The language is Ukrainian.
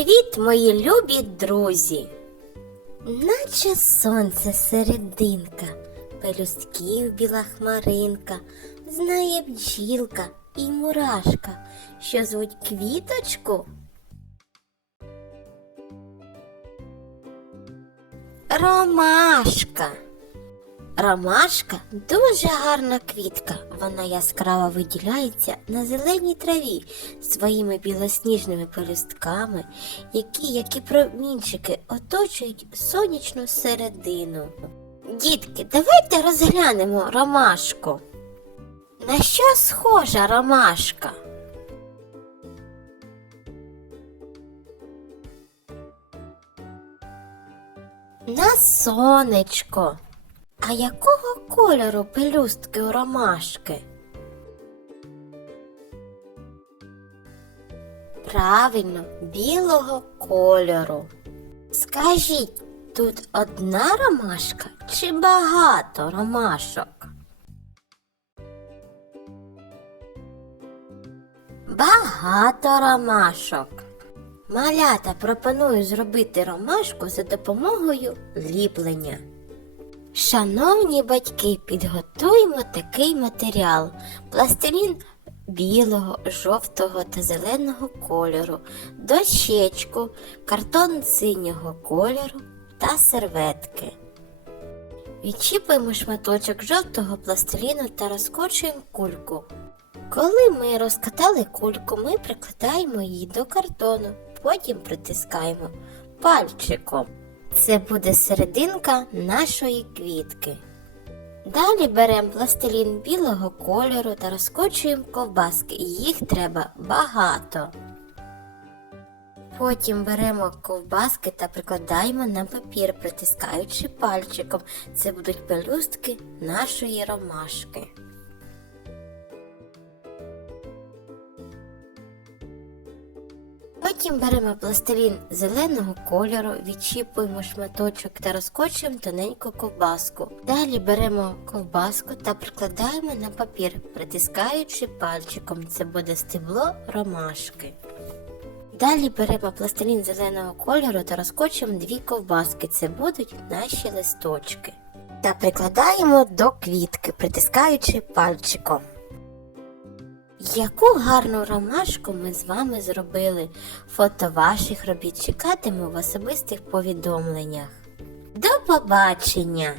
Привіт, мої любі друзі! Наче сонце серединка, пелюстків біла хмаринка, знає бджілка і мурашка, що звуть квіточку. Ромашка. Ромашка дуже гарна квітка. Вона яскраво виділяється на зеленій траві своїми білосніжними пелюстками, які, як і промінчики, оточують сонячну середину. Дітки, давайте розглянемо ромашку. На що схожа ромашка? На сонечко. А якого кольору пелюстки у ромашки? Правильно, білого кольору. Скажіть, тут одна ромашка чи багато ромашок? Багато ромашок. Малята пропоную зробити ромашку за допомогою ліплення. Шановні батьки, підготуємо такий матеріал: пластилін білого, жовтого та зеленого кольору, дощечку, картон синього кольору та серветки. Відчіпуємо шматочок жовтого пластиліну та розкочуємо кульку. Коли ми розкатали кульку, ми прикладаємо її до картону, потім притискаємо пальчиком. Це буде серединка нашої квітки. Далі беремо пластилін білого кольору та розкочуємо ковбаски, їх треба багато. Потім беремо ковбаски та прикладаємо на папір, притискаючи пальчиком. Це будуть пелюстки нашої ромашки. Потім беремо пластилін зеленого кольору, відчіпуємо шматочок та розкочуємо тоненьку ковбаску. Далі беремо ковбаску та прикладаємо на папір, притискаючи пальчиком. Це буде стебло ромашки. Далі беремо пластилін зеленого кольору та розкочуємо дві ковбаски. Це будуть наші листочки. Та прикладаємо до квітки, притискаючи пальчиком. Яку гарну ромашку ми з вами зробили. Фото ваших робіт чекатиму в особистих повідомленнях. До побачення!